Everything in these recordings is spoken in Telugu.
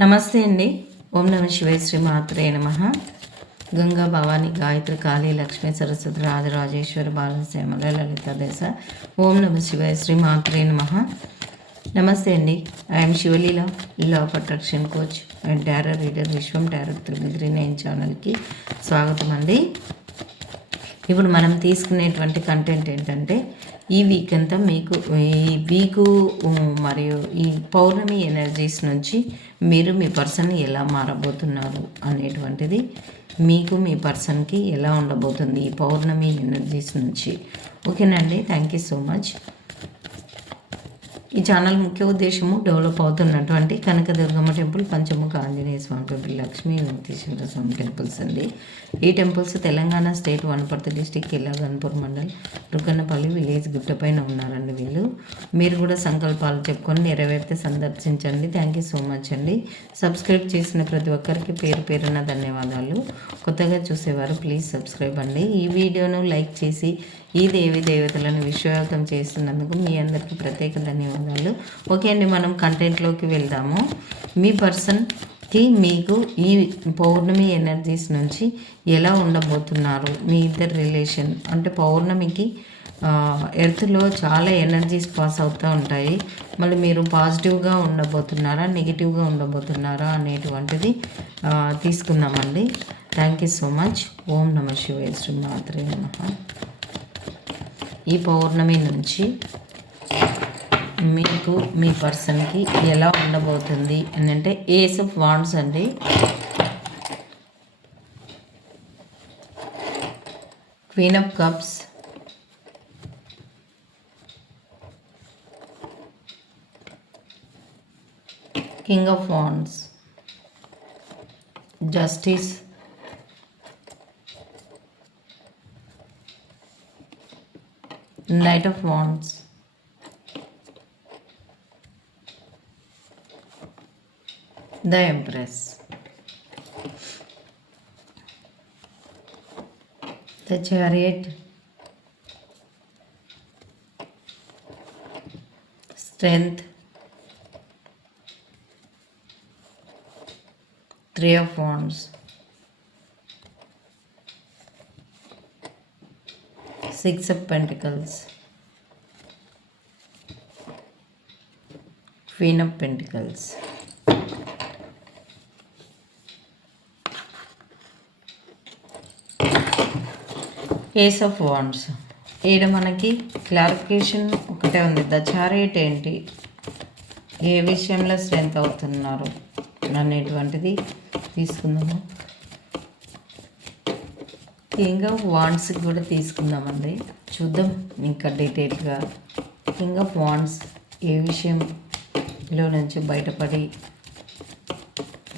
నమస్తే అండి. ఓం నమ శివై శ్రీ మాత్రే నమ. గంగా భవాని గాయత్రి కాళీ లక్ష్మీ సరస్వతి రాజరాజేశ్వర బాలశ్యామల లలిత దేశ. ఓం నమ శివాయ శ్రీ మాత్రే నమ. నమస్తే అండి. I'm Sivaleela law of attraction coach and tarot reader Viswam tarot triple three nine ఛానల్కి స్వాగతం అండి. ఇప్పుడు మనం తీసుకునేటువంటి కంటెంట్ ఏంటంటే ఈ వీక్ అంతా మీకు ఈ వీకు మరియు ఈ పౌర్ణమి ఎనర్జీస్ నుంచి మీరు మీ పర్సన్ ఎలా మారబోతున్నారు అనేటువంటిది మీకు మీ పర్సన్కి ఎలా ఉండబోతుంది ఈ పౌర్ణమి ఎనర్జీస్ నుంచి. ఓకేనండి? థ్యాంక్ యూ సో మచ్ ఈ ఛానల్ ముఖ్య ఉద్దేశము డెవలప్ అవుతున్నటువంటి Kanakadurgamma temple Panchamukha Anjaneya Swamy temple Lakshmi Venkateswara Swamy temples అండి. ఈ temples Telangana state Wanaparthy district Killa Ganpur mandal Rukannapalli village గుట్టపైన ఉన్నారండి వీళ్ళు. మీరు కూడా సంకల్పాలు చెప్పుకొని నెరవేర్తే సందర్శించండి. థ్యాంక్ యూ సో మచ్ అండి. సబ్స్క్రైబ్ చేసిన ప్రతి ఒక్కరికి పేరు పేరున ధన్యవాదాలు. కొత్తగా చూసేవారు ప్లీజ్ సబ్స్క్రైబ్ అండి. ఈ వీడియోను లైక్ చేసి ఈ దేవి దేవతలను విశ్వవ్యాప్తం చేస్తున్నందుకు మీ అందరికీ ప్రత్యేక ధన్యవాదాలు. ఓకే అండి మనం కంటెంట్లోకి వెళ్దాము. మీ పర్సన్కి మీకు ఈ పౌర్ణమి ఎనర్జీస్ నుంచి ఎలా ఉండబోతున్నారు? మీ ఇద్దరు రిలేషన్ అంటే పౌర్ణమికి ఎర్త్లో చాలా ఎనర్జీస్ పాస్ అవుతూ ఉంటాయి. మళ్ళీ మీరు పాజిటివ్గా ఉండబోతున్నారా నెగిటివ్గా ఉండబోతున్నారా అనేటువంటిది తీసుకుందామండి. Thank you so much Om Namah Shivaya Shri మాత్రే నమ. ఈ పౌర్ణమి నుంచి మీకు మీ పర్సన్కి ఎలా ఉండబోతుంది అని అంటే ఏస్ ఆఫ్ వాండ్స్ అండి. Queen of cups king of wands justice knight of wands the Empress. The Chariot. Strength. Three of Wands. Six of pentacles queen of pentacles ace of wands ఈడ మనకి క్లారిఫికేషన్ ఒకటే ఉంది. ద చారేట్ ఏంటి? ఏ విషయంలో స్ట్రెంత్ అవుతున్నారు? అనేటువంటిది తీసుకుందాము. కింగ్ ఆఫ్ వాండ్స్కి కూడా తీసుకుందామండి. చూద్దాం ఇంకా డీటెయిల్గా కింగ్ ఆఫ్ వాండ్స్ ఏ విషయంలో నుంచి బయటపడి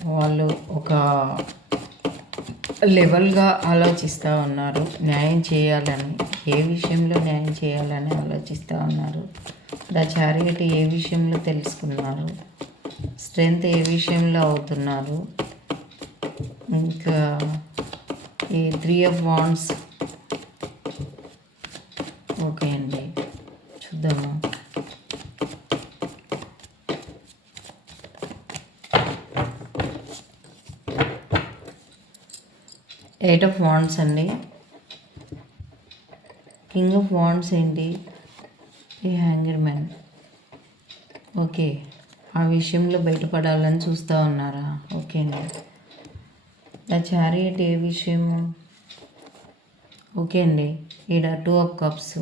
వాళ్ళు ఒక లెవెల్గా ఆలోచిస్తూ ఉన్నారు న్యాయం చేయాలని. ఏ విషయంలో న్యాయం చేయాలని ఆలోచిస్తూ ఉన్నారు? ద చారిటీ ఏ విషయంలో తెలుసుకున్నారు? స్ట్రెంగ్త్ ఏ విషయంలో అవుతున్నారు? ఇంకా ఈ త్రీ ఆఫ్ వాండ్స్ ఓకే అండి. చూద్దాము. ఎయిట్ ఆఫ్ వాండ్స్ అండి. కింగ్ ఆఫ్ వాండ్స్ ఏంటి? ఈ హ్యాంగర్ మ్యాన్ ఓకే. ఆ విషయంలో బయటపడాలని చూస్తూ ఉన్నారా? ఓకే అండి. ద చారియట్ ఏ విషయము? ఓకే అండి. ఈడ two of cups.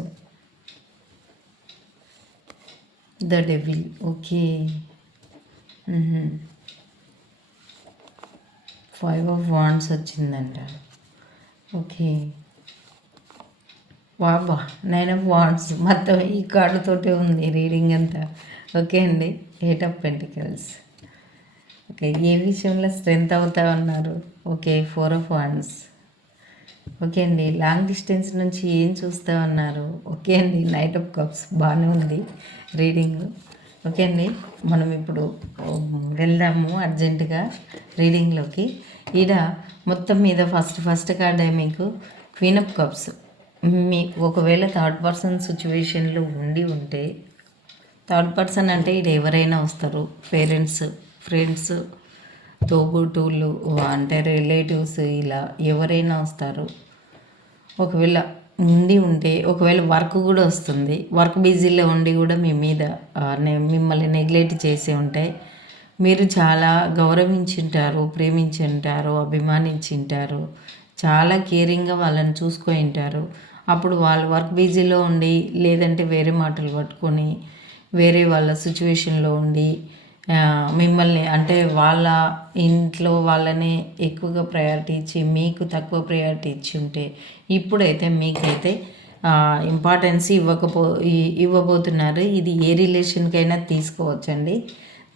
The devil. Okay. Five of wands వచ్చిందంట. ఓకే. బాబా నైన్ ఆఫ్ వాండ్స్ మొత్తం ఈ కార్డుతోటే ఉంది రీడింగ్ అంతా. ఓకే అండి. Eight of pentacles. ఓకే ఏ విషయంలో స్ట్రెంత్ అవుతా ఉన్నారు okay four of wands. Okay అండి లాంగ్ డిస్టెన్స్ నుంచి ఏం చూస్తూ ఉన్నారు ఓకే అండి నైట్ ఆఫ్ కప్స్ బాగానే ఉంది రీడింగ్. ఓకే అండి మనం ఇప్పుడు వెళ్దాము అర్జెంటుగా రీడింగ్లోకి. ఈడ మొత్తం మీద ఫస్ట్ ఫస్ట్ కార్డే మీకు? Queen of cups. మీ ఒకవేళ థర్డ్ పర్సన్ సిచ్యువేషన్లో ఉండి ఉంటే థర్డ్ పర్సన్ అంటే ఇది ఎవరైనా వస్తారు పేరెంట్స్. ఫ్రెండ్స్ తోబుటూళ్ళు అంటే రిలేటివ్స్ ఇలా ఎవరైనా వస్తారు. ఒకవేళ ఉండి ఉంటే ఒకవేళ వర్క్ కూడా వస్తుంది. వర్క్ బిజీలో ఉండి కూడా మీ మీద మిమ్మల్ని నెగ్లెక్ట్ చేసి ఉంటే మీరు చాలా గౌరవించింటారు ప్రేమించింటారు అభిమానించింటారు చాలా కేరింగ్గా వాళ్ళని చూసుకొని ఉంటారు. అప్పుడు వాళ్ళు వర్క్ బిజీలో ఉండి లేదంటే వేరే మాటలు పట్టుకొని వేరే వాళ్ళ సిచ్యువేషన్లో ఉండి మిమ్మల్ని అంటే వాళ్ళ ఇంట్లో వాళ్ళని ఎక్కువగా ప్రయారిటీ ఇచ్చి మీకు తక్కువ ప్రయారిటీ ఇచ్చి ఉంటే ఇప్పుడైతే మీకైతే ఇంపార్టెన్స్ ఇవ్వకపో ఇవ్వబోతున్నారు. ఇది ఏ రిలేషన్కైనా తీసుకోవచ్చండి.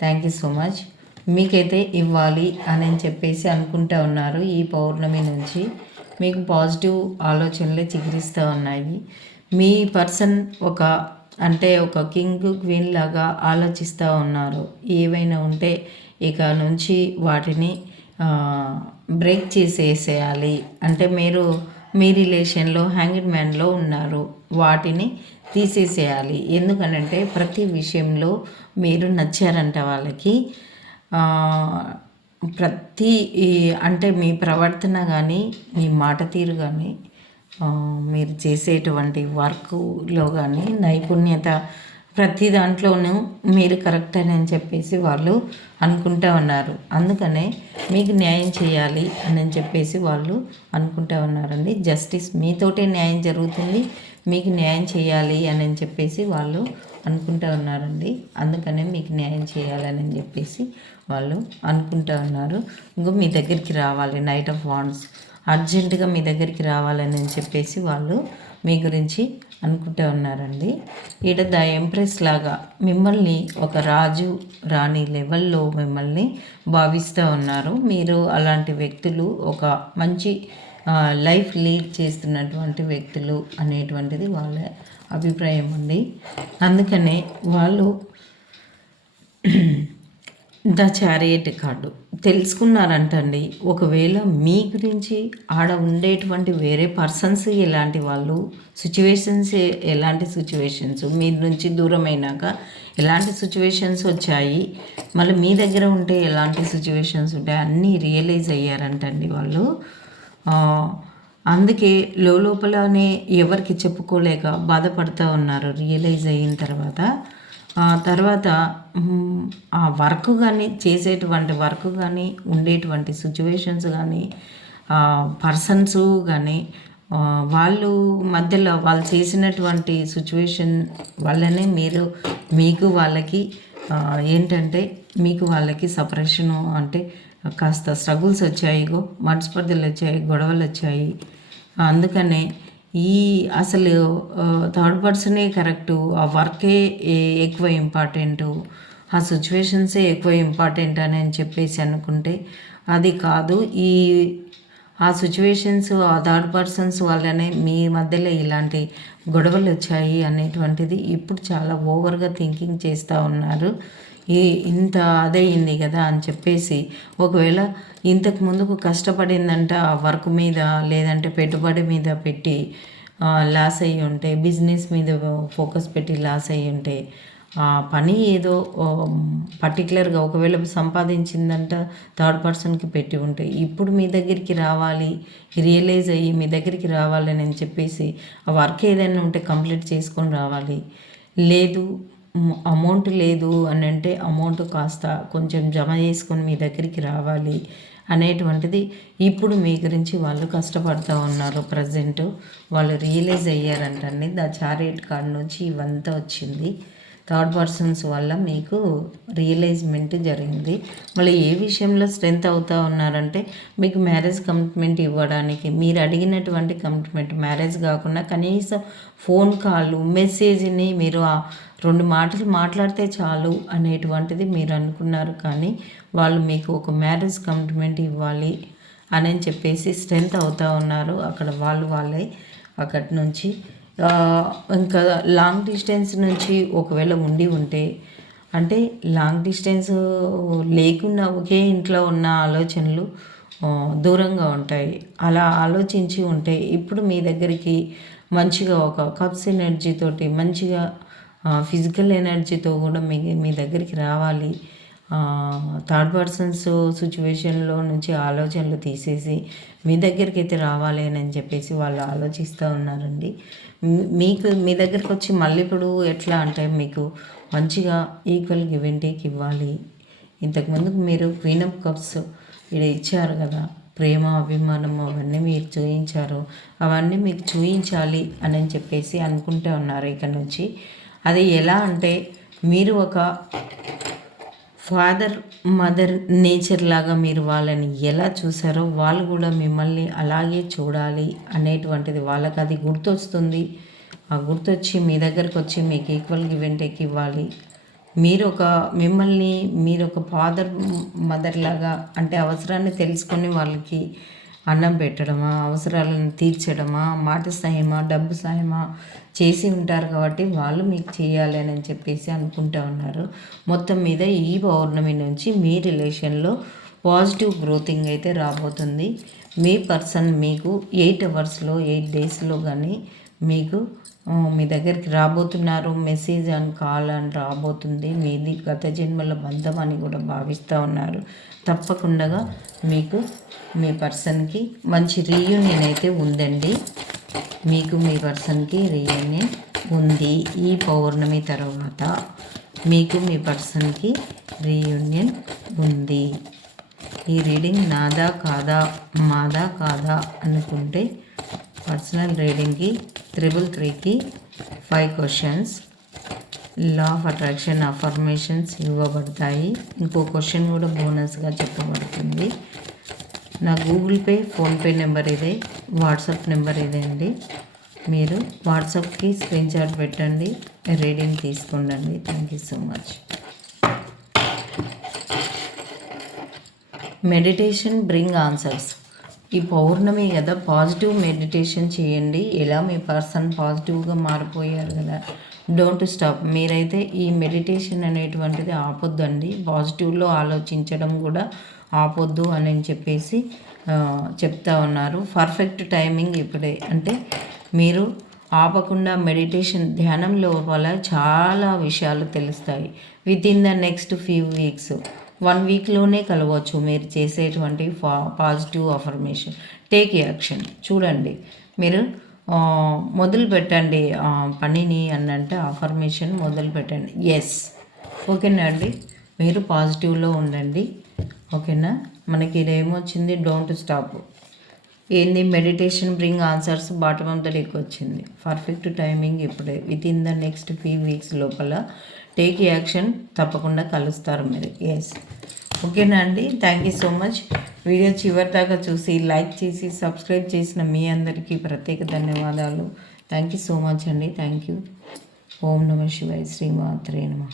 థ్యాంక్ యూ సో మచ్ మీకైతే ఇవ్వాలి అని చెప్పేసి అనుకుంటా ఉన్నారు ఈ పౌర్ణమి నుంచి. మీకు పాజిటివ్ ఆలోచనలే చిగురిస్తూ ఉన్నాయి. మీ పర్సన్ ఒక అంటే ఒక కింగ్ క్వీన్ లాగా ఆలోచిస్తూ ఉన్నారు. ఏవైనా ఉంటే ఇక నుంచి వాటిని బ్రేక్ చేసేసేయాలి. అంటే మీరు మీ రిలేషన్లో హ్యాంగిడ్ మ్యాన్లో ఉన్నారు. వాటిని తీసేసేయాలి. ఎందుకనంటే ప్రతి విషయంలో మీరు నచ్చారంట వాళ్ళకి. ప్రతి అంటే మీ ప్రవర్తన కానీ మీ మాట తీరు కానీ మీరు చేసేటువంటి వర్క్లో కానీ నైపుణ్యత ప్రతి దాంట్లోనూ మీరు కరెక్ట్ అని చెప్పేసి వాళ్ళు అనుకుంటా ఉన్నారు. అందుకనే మీకు న్యాయం చేయాలి అని చెప్పేసి వాళ్ళు అనుకుంటా ఉన్నారండి. జస్టిస్ మీతోటే న్యాయం జరుగుతుంది మీకు న్యాయం చేయాలి అని చెప్పేసి వాళ్ళు అనుకుంటా ఉన్నారండి. అందుకనే మీకు న్యాయం చేయాలని చెప్పేసి వాళ్ళు అనుకుంటా ఉన్నారు. ఇంకో మీ దగ్గరికి రావాలి నైట్ ఆఫ్ వాన్స్ అర్జెంటుగా మీ దగ్గరికి రావాలని చెప్పేసి వాళ్ళు మీ గురించి అనుకుంటూ ఉన్నారండి. ఈడ ద ఎంప్రెస్ లాగా మిమ్మల్ని ఒక రాజు రాణి లెవెల్లో మిమ్మల్ని భావిస్తూ ఉన్నారు. మీరు అలాంటి వ్యక్తులు ఒక మంచి లైఫ్ లీడ్ చేస్తున్నటువంటి వ్యక్తులు అనేటువంటిది వాళ్ళ అభిప్రాయం అండి. అందుకనే వాళ్ళు ద చారియట్ కార్డు. తెలుసుకున్నారంటండి ఒకవేళ మీ గురించి ఆడ ఉండేటువంటి వేరే పర్సన్స్ ఎలాంటి వాళ్ళు సిచ్యువేషన్స్ ఎలాంటి సిచ్యువేషన్స్ మీ నుంచి దూరమైనాక ఎలాంటి సిచ్యువేషన్స్ వచ్చాయి మళ్ళీ మీ దగ్గర ఉంటే ఎలాంటి సిచ్యువేషన్స్ ఉంటాయి అన్నీ రియలైజ్ అయ్యారంటండి వాళ్ళు. అందుకే లోపలనే ఎవరికి చెప్పుకోలేక బాధపడుతూ ఉన్నారు రియలైజ్ అయిన తర్వాత. తర్వాత ఆ వర్క్ కానీ చేసేటువంటి వర్క్ కానీ ఉండేటువంటి సిచ్యువేషన్స్ కానీ పర్సన్స్ కానీ వాళ్ళు మధ్యలో వాళ్ళు చేసినటువంటి సిచ్యువేషన్ వల్లనే మీరు మీకు వాళ్ళకి ఏంటంటే మీకు వాళ్ళకి సపరేషను అంటే కాస్త స్ట్రగుల్స్ వచ్చాయి ఇగో మనస్పర్ధలు వచ్చాయి గొడవలు వచ్చాయి. అందుకనే ఈ అసలు థర్డ్ పర్సనే కరెక్టు ఆ వర్కే ఎక్కువ ఇంపార్టెంటు ఆ సిచ్యువేషన్సే ఎక్కువ ఇంపార్టెంట్ అని అని చెప్పేసి అనుకుంటే అది కాదు. ఈ ఆ సిచ్యువేషన్స్ ఆ థర్డ్ పర్సన్స్ వల్లనే మీ మధ్యలో ఇలాంటి గొడవలు వచ్చాయి అనేటువంటిది ఇప్పుడు చాలా ఓవర్గా థింకింగ్ చేస్తూ ఉన్నారు. ఏ ఇంత అదయింది కదా అని చెప్పేసి ఒకవేళ ఇంతకు ముందుకు కష్టపడిందంట ఆ వర్క్ మీద లేదంటే పెట్టుబడి మీద పెట్టి లాస్ అయ్యి ఉంటే బిజినెస్ మీద ఫోకస్ పెట్టి లాస్ అయ్యి ఉంటే ఆ పని ఏదో పర్టికులర్గా ఒకవేళ సంపాదించిందంట థర్డ్ పర్సన్కి పెట్టి ఉంటే ఇప్పుడు మీ దగ్గరికి రావాలి రియలైజ్ అయ్యి మీ దగ్గరికి రావాలని అని చెప్పేసి ఆ వర్క్ ఏదైనా ఉంటే కంప్లీట్ చేసుకొని రావాలి. లేదు అమౌంట్ లేదు అని అంటే అమౌంట్ కాస్త కొంచెం జమ చేసుకొని మీ దగ్గరికి రావాలి అనేటువంటిది ఇప్పుడు మీ గురించి వాళ్ళు కష్టపడుతూ ఉన్నారు ప్రజెంట్ వాళ్ళు రియలైజ్ అయ్యారంటండి. ద చారియట్ కార్డ్ నుంచి ఇవంతా వచ్చింది. థర్డ్ పర్సన్స్ వల్ల మీకు రియలైజ్మెంట్ జరిగింది. మళ్ళీ ఏ విషయంలో స్ట్రెంత్ అవుతూ ఉన్నారంటే మీకు మ్యారేజ్ కమిట్మెంట్ ఇవ్వడానికి మీరు అడిగినటువంటి కమిట్మెంట్ మ్యారేజ్ కాకుండా కనీసం ఫోన్ కాల్ మెసేజ్ని మీరు ఆ రెండు మాటలు మాట్లాడితే చాలు అనేటువంటిది మీరు అనుకున్నారు. కానీ వాళ్ళు మీకు ఒక మ్యారేజ్ కమిట్మెంట్ ఇవ్వాలి అని చెప్పేసి స్ట్రెంత్ అవుతూ ఉన్నారు. అక్కడ వాళ్ళు వాళ్ళే అక్కడి నుంచి ఇంకా లాంగ్ డిస్టెన్స్ నుంచి ఒకవేళ ఉండి ఉంటే అంటే లాంగ్ డిస్టెన్స్ లేకుండా ఒకే ఇంట్లో ఉన్న ఆలోచనలు దూరంగా ఉంటాయి. అలా ఆలోచించి ఉంటే ఇప్పుడు మీ దగ్గరికి మంచిగా ఒక కప్స్ ఎనర్జీ తోటి మంచిగా ఫిజికల్ ఎనర్జీతో కూడా మీ మీ దగ్గరికి రావాలి. థర్డ్ పర్సన్స్ సిచ్యువేషన్లో నుంచి ఆలోచనలు తీసేసి మీ దగ్గరికి అయితే రావాలి అని చెప్పేసి వాళ్ళు ఆలోచిస్తూ ఉన్నారండి. మీకు మీ దగ్గరికి వచ్చి మళ్ళీ ఇప్పుడు ఎట్లా అంటే మీకు మంచిగా ఈక్వల్ గివ్ అండ్ టేక్ ఇవ్వాలి. ఇంతకుముందు మీరు క్వీన్ ఆఫ్ కప్స్ ఇక్కడ ఇచ్చారు కదా. ప్రేమ అభిమానము అవన్నీ మీరు చూపించారు అవన్నీ మీకు చూపించాలి అని చెప్పేసి అనుకుంటూ ఉన్నారు ఇక్కడ నుంచి. అది ఎలా అంటే మీరు ఒక ఫాదర్ మదర్ నేచర్ లాగా మీరు వాళ్ళని ఎలా చూసారో వాళ్ళు కూడా మిమ్మల్ని అలాగే చూడాలి అనేటువంటిది వాళ్ళకి అది గుర్తొస్తుంది. ఆ గుర్తొచ్చి మీ దగ్గరకు వచ్చి మీకు ఈక్వల్ గివెంటేకి ఇవ్వాలి మీరు ఒక మిమ్మల్ని మీరు ఒక ఫాదర్ మదర్ లాగా అంటే అవసరాన్ని తెలుసుకొని వాళ్ళకి అన్నం పెట్టడమా అవసరాలను తీర్చడమా మాట సాయమా డబ్బు సాయమా చేసి ఉంటారు కాబట్టి వాళ్ళు మీకు చేయాలి అని చెప్పేసి అనుకుంటా ఉన్నారు. మొత్తం మీద ఈ పౌర్ణమి నుంచి మీ రిలేషన్లో పాజిటివ్ గ్రోతింగ్ అయితే రాబోతుంది. మీ పర్సన్ మీకు ఎయిట్ అవర్స్లో ఎయిట్ డేస్లో కానీ మీకు మీ దగ్గరికి రాబోతున్నారు. మెసేజ్ అండ్ కాల్ అని రాబోతుంది. మీది గత జన్మల బంధం అని కూడా భావిస్తూ ఉన్నారు. తప్పకుండా మీకు మీ పర్సన్కి మంచి రీయూనియన్ అయితే ఉందండి. మీకు మీ పర్సన్కి రీయూనియన్ ఉంది ఈ పౌర్ణమి తర్వాత మీకు మీ పర్సన్కి రీయూనియన్ ఉంది. ఈ రీడింగ్ నాదా కాదా మాదా కాదా అనుకుంటే పర్సనల్ రీడింగ్కి త్రిబుల్ త్రీకి five questions law of attraction affirmations ఇవ్వబడతాయి. ఇంకో క్వశ్చన్ కూడా బోనస్గా చెప్పబడుతుంది. నా గూగుల్ పే ఫోన్పే నెంబర్ ఇదే వాట్సాప్ నెంబర్ ఇదే అండి. మీరు వాట్సాప్కి స్క్రీన్ షాట్ పెట్టండి రీడింగ్ తీసుకోండి thank you so much. Meditation bring answers. ఈ పౌర్ణమి కదా పాజిటివ్ మెడిటేషన్ చేయండి. ఎలా మీ పర్సన్ పాజిటివ్గా మారిపోయారు కదా. Don't stop. మీరైతే ఈ మెడిటేషన్ అనేటువంటిది ఆపొద్దండి. పాజిటివ్లో ఆలోచించడం కూడా ఆపొద్దు అని చెప్పేసి చెప్తా ఉన్నారు. పర్ఫెక్ట్ టైమింగ్ ఇప్పుడే. అంటే మీరు ఆపకుండా మెడిటేషన్ ధ్యానంలో వల్ల చాలా విషయాలు తెలుస్తాయి. Within the next few weeks one వీక్లోనే కలవచ్చు మీరు చేసేటువంటి పాజిటివ్ అఫర్మేషన్ టేక్ యాక్షన్ చూడండి. మీరు మొదలు పెట్టండి పనిని అన్నంటే అఫర్మేషన్ మొదలు పెట్టండి. ఎస్ ఓకేనా అండి. మీరు పాజిటివ్లో ఉండండి. ఓకేనా? మనకి ఇదేమొచ్చింది డోంట్ స్టాప్ ఏంది? Meditation bring answers bottom of the deck వచ్చింది. పర్ఫెక్ట్ టైమింగ్ ఇప్పుడే. Within the next few weeks లోపల టేక్ యాక్షన్ తప్పకుండా కలుస్తారు మీరు. ఎస్ ఓకేనా అండి? Thank you so much video చివరి దాకా చూసి లైక్ చేసి సబ్స్క్రైబ్ చేసిన మీ అందరికీ ప్రత్యేక ధన్యవాదాలు. థ్యాంక్ యూ సో మచ్ అండి. Thank you Om Namah Shivaya. శ్రీమాత్రే నమ.